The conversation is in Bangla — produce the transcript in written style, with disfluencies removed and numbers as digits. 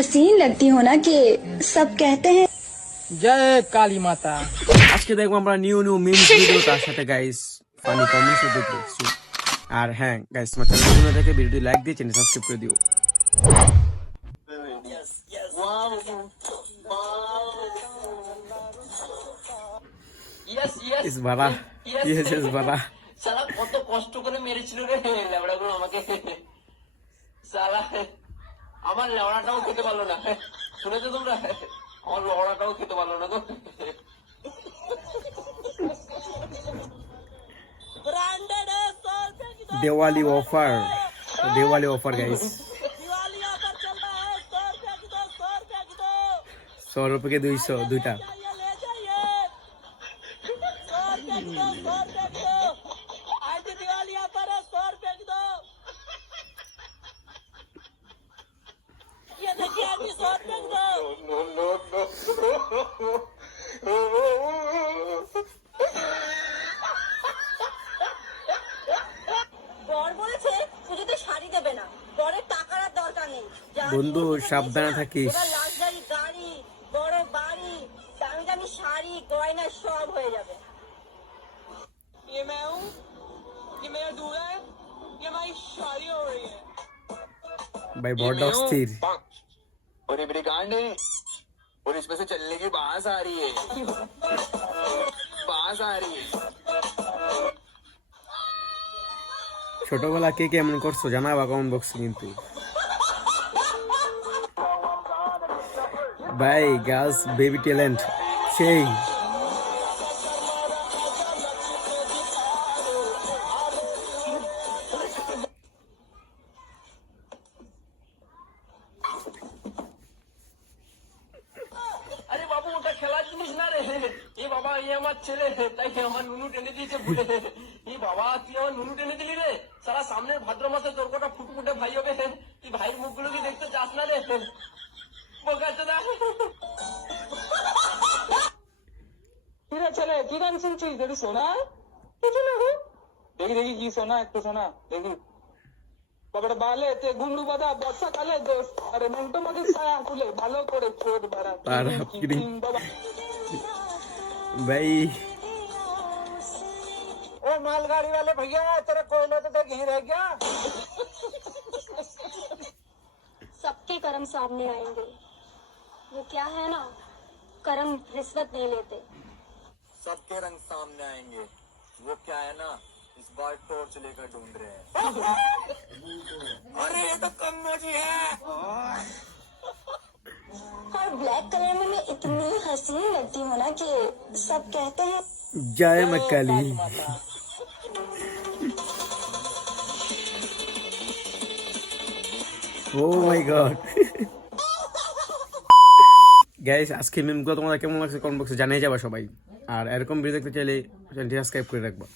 हसीन लगती हो ना कि सब कहते हैं জয় কালী মাতা। আজকে দেখবো আমরা নিউ মিমস ভিডিও, তার সাথে গাইস ফানি কমেন্টস দেখবো। আর হ্যাঁ গাইস, তোমার চ্যানেল থেকে ভিডিওটি লাইক দিয়ে চ্যানেল সাবস্ক্রাইব করে দিও। ইস বাবা, ইয়েস বাবা। শালা কত কষ্ট করে মেরেছিল রে লেবড়াগুলো আমাকে। শালা আমার লেবড়াটাও খেতে পারলো না, শুনেছো তোমরা? আমার লেবড়াটাও খেতে পারলো না গো। Diwali offer, Diwali offer guys, 100 रुपए के 200 দুইটা। বন্ধু সাবধানে থাকিস। শাড়ি গয়না সব হয়ে যাবে। भाई बहुत অস্থির। और ये मेरी गांड है और इसमें से चलने की बांस आ रही है, बांस आ रही है। ছোটবেলা কে কেমন করছো জানাবা কমেন্ট বক্সে কিন্তু। ভাই গার্লস বেবি ট্যালেন্ট সেই। আরে বাবু ওটা খেলার জিনিস না রে, এ বাবা এই আমার ছেলে, তাই আমার নুনু টেনে দিয়েছে ভুলে। এই বাবা তুই আমার নুনু টেনে দিলি রে, সারা সামনের ভাদ্র মাসে তোর কটা ফুটফুটে ভাই হবে, তুই ভাইয়ের মুখগুলো কি দেখতে চাস না রে? বোকাচ্ছে না। ছেলে কি গান শুনছিস? একটু শোনা, কিছু না গো। দেখি দেখি কি শোনা, একটু শোনা দেখি। বাবাটা বালে তে ঘুমরু বাদা বর্ষাকালে দোষ, আরে মন্টো মাকে ছায়া খুলে ভালো করে চোট বাড়া বাবা। ভাই ओ मालगाड़ी वाले भैया तेरा कोयला तो देख यहीं रह गया। सबके कर्म सामने आएंगे। वो क्या है ना, कर्म रिश्वत नहीं लेते। सबके रंग सामने आएंगे, वो क्या है ना, इस बार टॉर्च लेकर ढूंढ रहे हैं। अरे ये तो कन्नौजी है। और ब्लैक कलर में मैं इतनी हसीन लगती हूँ ना कि सब कहते हैं জয় মা কালী। ও মাই গড গাইস, আজকে মিমগুলো তোমাদের কেমন লাগছে কমেন্ট বক্সে জানিয়ে যাবা সবাই। আর এরকম ভিডিও দেখতে চাইলে চ্যানেলটি সাবস্ক্রাইব করে রাখবা।